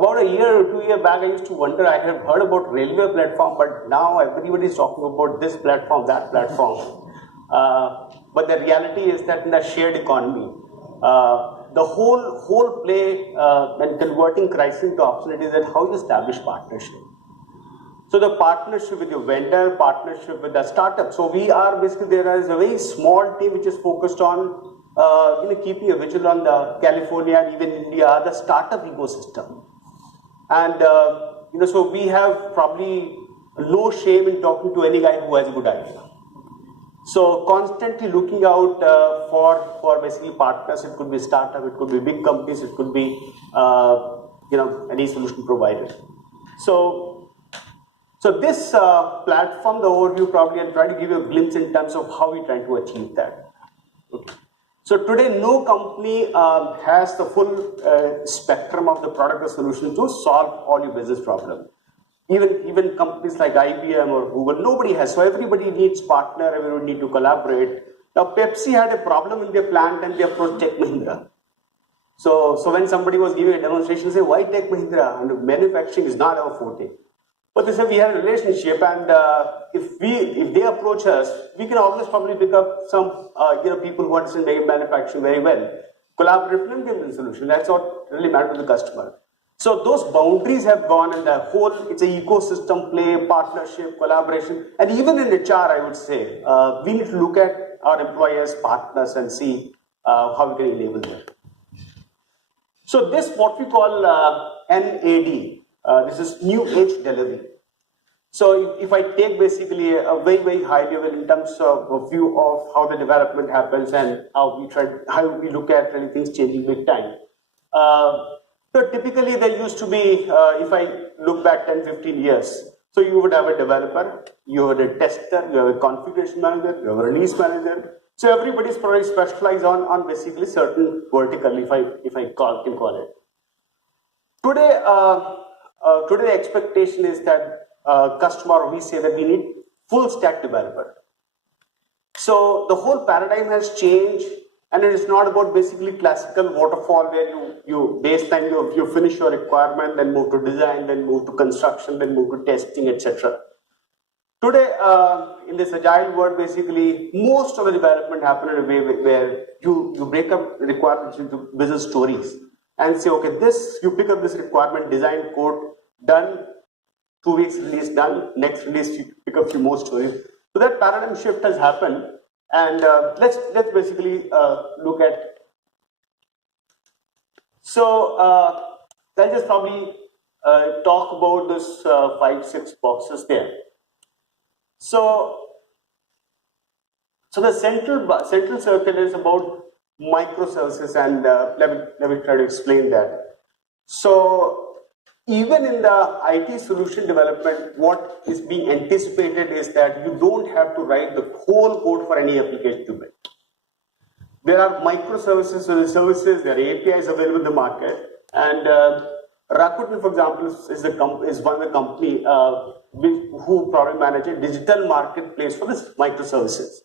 About a year or 2 years back, I used to wonder, I have heard about railway platform, but now everybody is talking about this platform, that platform. But the reality is that in the shared economy, the whole play and converting crisis into opportunity is that how you establish partnership. So the partnership with your vendor, partnership with the startup. So we are basically, there is a very small team which is focused on keeping a vigil on the California and even India, the startup ecosystem. And so we have probably no shame in talking to any guy who has a good idea. So constantly looking out for basically partners. It could be startup, it could be big companies, it could be any solution provider. So this platform, the overview, probably I'll try to give you a glimpse in terms of how we're trying to achieve that. Okay. So today, no company has the full spectrum of the product or solution to solve all your business problems. Even companies like IBM or Google, nobody has. So everybody needs partner, everybody needs to collaborate. Now Pepsi had a problem in their plant and they approached Tech Mahindra. So when somebody was giving a demonstration, they say, why Tech Mahindra? And manufacturing is not our forte. But they said we have a relationship, and if they approach us, we can always probably pick up some people who understand manufacturing very well, collaborate and give them the solution. That's what really matters to the customer. So those boundaries have gone, and the whole, it's an ecosystem play, partnership, collaboration, and even in HR, I would say, we need to look at our employers, partners, and see how we can enable them. So this what we call NAD. This is New Age Delivery. So if I take basically a very, very high level in terms of a view of how the development happens and how we look at really things changing big time. So typically there used to be, if I look back 10, 15 years, so you would have a developer, you have a tester, you have a configuration manager, you have a release manager. So everybody's probably specialized on basically certain vertical, if I can call it. Today, today the expectation is that customer, we say that we need full stack developer. So the whole paradigm has changed, and it is not about basically classical waterfall where you baseline, you finish your requirement, then move to design, then move to construction, then move to testing, etc. Today, in this agile world, basically most of the development happens in a way where you break up requirements into business stories and say, okay, you pick up this requirement, design code, done, 2 weeks release done, next release you pick up a few more stories. So that paradigm shift has happened, and let's basically look at. So I'll just probably talk about this 5-6 boxes there. So the central circle is about microservices, and let me try to explain that. So even in the IT solution development, what is being anticipated is that you don't have to write the whole code for any application to build. There are microservices, services, there are APIs available in the market, and Rakuten, for example, is one of the company who probably manage a digital marketplace for this microservices.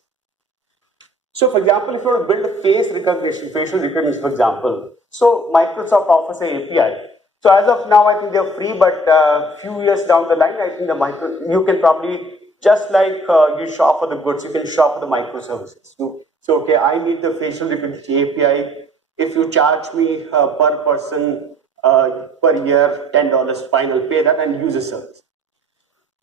So, for example, if you want to build a facial recognition, for example, so Microsoft offers an API. So as of now, I think they're free, but few years down the line, I think you can probably, just like you shop for the goods, you can shop for the microservices. So okay, I need the facial recognition API. If you charge me per person per year $10, fine, I'll pay that and use the service.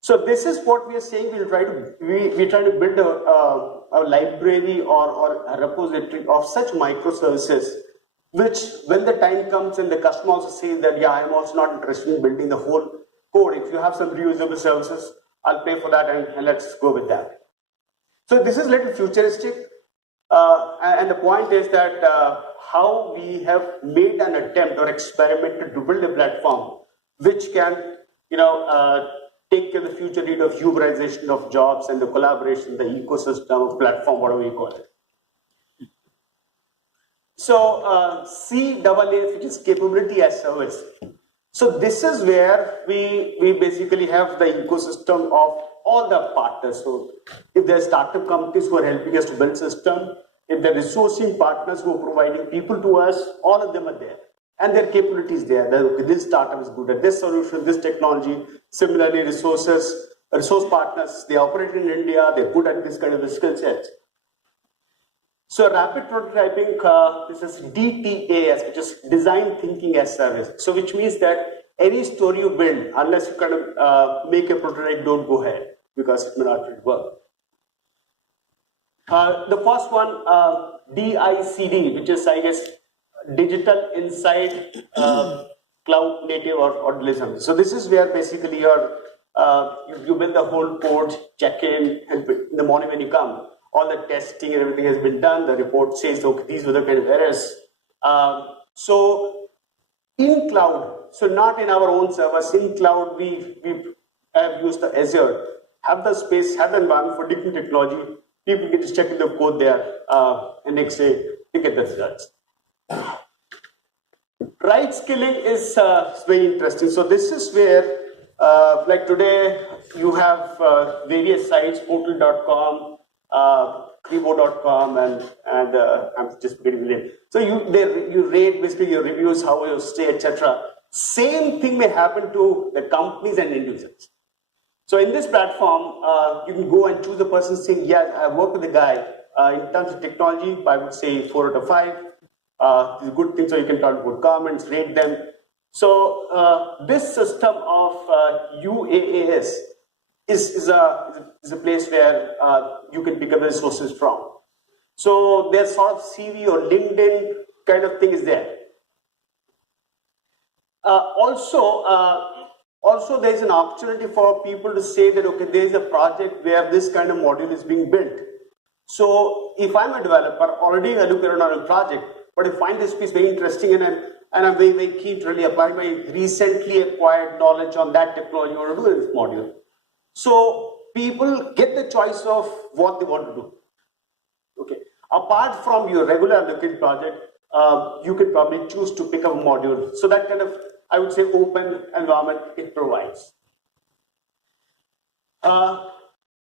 So this is what we are saying. We're trying to build a library or a repository of such microservices, which when the time comes and the customer also says that, yeah, I'm also not interested in building the whole code. If you have some reusable services, I'll pay for that, and let's go with that. So this is a little futuristic, and the point is that how we have made an attempt or experimented to build a platform which can, take care of the future need of hybridization of jobs and the collaboration, the ecosystem of platform, whatever you call it. So CAA, which is capability as service. So this is where we basically have the ecosystem of all the partners. So if there are startup companies who are helping us to build system, if there are resourcing partners who are providing people to us, all of them are there. and their capabilities there. That this startup is good at this solution, this technology. Similarly, resource partners, they operate in India, they're good at this kind of skill sets. So rapid prototyping, this is DTAS, which is design thinking as service. So which means that any story you build, unless you kind of make a prototype, don't go ahead because it may not really work. The first one, DICD, which is, I guess, Digital Inside Cloud Native or something. So this is where basically you build the whole code, check in, and in the morning when you come, all the testing and everything has been done. The report says, okay, these were the kind of errors. So in cloud, so not in our own servers, in cloud, we have used the Azure, have the space, have the environment for different technology. People can just check in the code there, and next day you get the results. Right skilling is very interesting. So this is where, like today, you have various sites, portal.com, Crebo.com, and I'm just forgetting the name. So you rate basically your reviews, how you stay, etc. Same thing may happen to the companies and individuals. So in this platform, you can go and choose the person saying, yeah, I work with the guy. In terms of technology, I would say 4 out of 5. These are good things, so you can talk about comments, rate them. So this system of UAAS is a place where you can pick up the resources from. So there's sort of CV or LinkedIn kind of thing is there. Also, there is an opportunity for people to say that, okay, there is a project where this kind of module is being built. So if I'm a developer, already I look around on a project, but I find this piece very interesting and I'm very, very keen to really apply my recently acquired knowledge on that technology or to do this module. So people get the choice of what they want to do. Okay. Apart from your regular allocated project, you can probably choose to pick up a module. So that kind of, I would say, open environment it provides.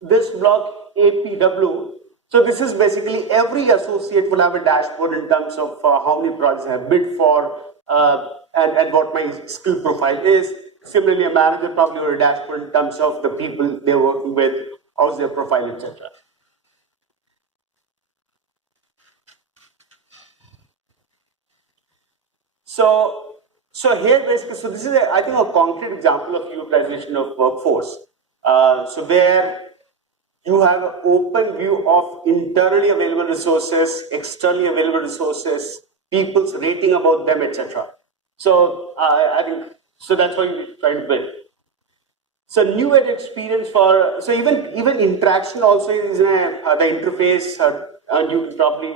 This block APW. So this is basically every associate will have a dashboard in terms of how many projects I have bid for and what my skill profile is. Similarly, a manager probably will have a dashboard in terms of the people they're working with, how's their profile, etc. So here basically, so this is I think a concrete example of utilization of workforce. So where you have an open view of internally available resources, externally available resources, people's rating about them, etc. So I think so that's why we try to build. So new age experience for so even interaction also is in the interface, and you can probably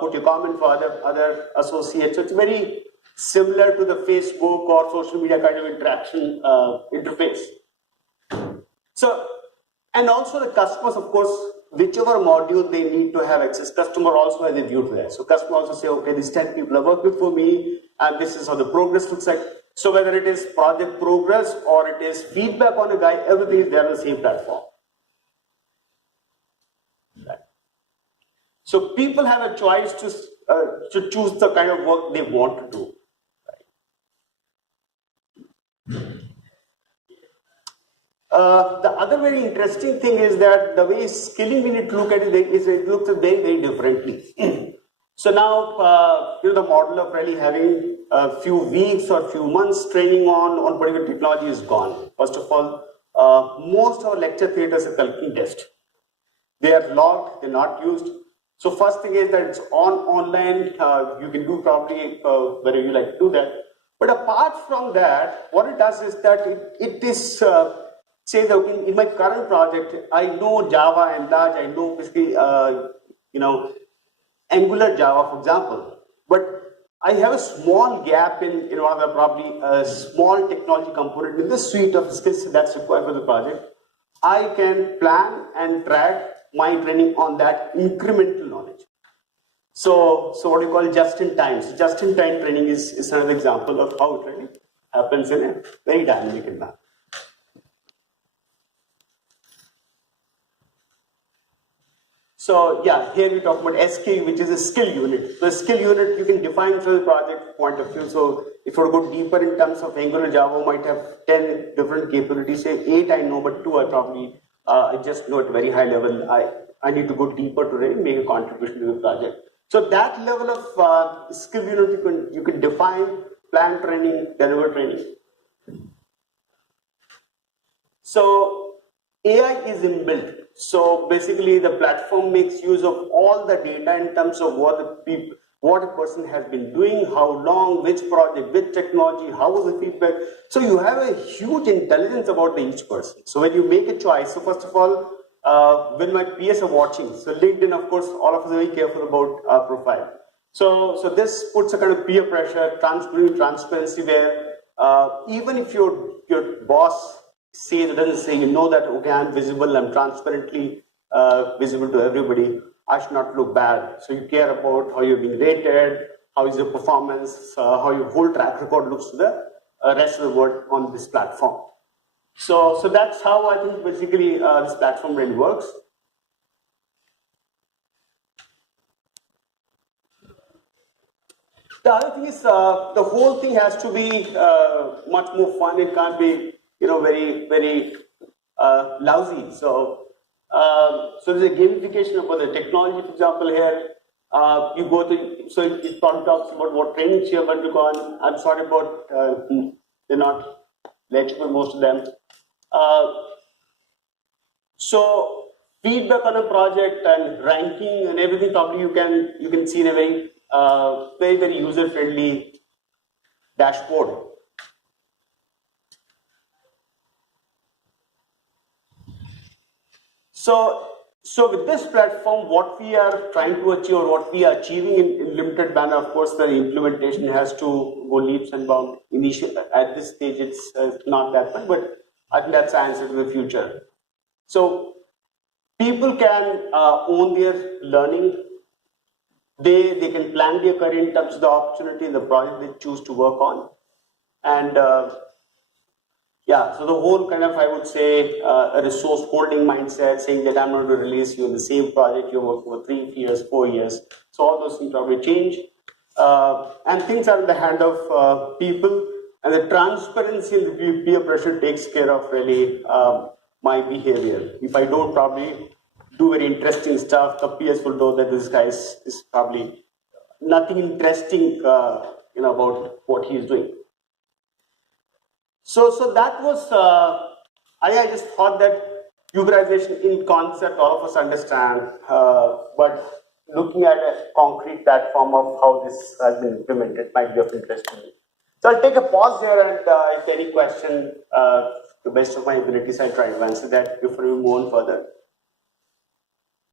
put your comment for other associates. So it's very similar to the Facebook or social media kind of interaction interface. So, and also the customers, of course, whichever module they need to have access, customer also has a view to that. So customer also say, okay, these 10 people are working for me, and this is how the progress looks like. So whether it is project progress or it is feedback on a guy, everything is there on the same platform. Right. So people have a choice to choose the kind of work they want to do. The other very interesting thing is that the way skilling we need to look at it is it looks very, very differently. So now, the model of really having a few weeks or few months training on particular technology is gone. First of all, most of our lecture theaters are collecting tests. They are logged, they're not used. So first thing is that it's online, you can do probably whether you like to do that. But apart from that, what it does is that it is, say that in my current project, I know Java and large, I know basically, Angular Java, for example. But I have a small gap in one of the probably a small technology component in the suite of skills that's required for the project. I can plan and track my training on that incremental knowledge. So what you call just-in-time. So just-in-time training is another example of how it really happens in a very dynamic environment. So yeah, here we talk about SKU, which is a skill unit. So a skill unit you can define from the project point of view. So if you go deeper in terms of Angular Java, might have 10 different capabilities. Say 8 I know, but 2 I probably I just know at a very high level. I need to go deeper to really make a contribution to the project. So that level of skill unit you can define, plan training, deliver training. So AI is inbuilt. So basically, the platform makes use of all the data in terms of what a person has been doing, how long, which project, which technology, how was the feedback. So you have a huge intelligence about each person. So when you make a choice, so first of all, when my peers are watching, so LinkedIn, of course, all of us are very careful about our profile. So this puts a kind of peer pressure, transparency where even if your boss says or doesn't say, you know that, okay, I'm visible, I'm transparently visible to everybody, I should not look bad. So you care about how you're being rated, how is your performance, how your whole track record looks to the rest of the world on this platform. So that's how I think basically this platform really works. The other thing is the whole thing has to be much more fun. It can't be very lousy. So there's a gamification about the technology. For example, here you go to it probably talks about what trainings you have undergone. I'm sorry about they're not legible, most of them. So feedback on a project and ranking and everything probably you can see in a very user friendly dashboard. So with this platform, what we are trying to achieve or what we are achieving in limited manner, of course, the implementation has to go leaps and bounds. Initially, at this stage, it's not that much, but I think that's the answer to the future. So people can own their learning. They can plan their career in terms of the opportunity, the project they choose to work on, and yeah, so the whole kind of, I would say, a resource holding mindset, saying that I'm not going to release you in the same project you work for 3 years, 4 years. So all those things probably change. And things are in the hand of people, and the transparency and the peer pressure takes care of really my behavior. If I don't probably do very interesting stuff, the peers will know that this guy is probably nothing interesting about what he is doing. So that was, I just thought that Uberization in concept all of us understand, but looking at a concrete platform of how this has been implemented might be of interest to me. So I'll take a pause here, and if any question, to the best of my abilities, I'll try to answer that before we move on further.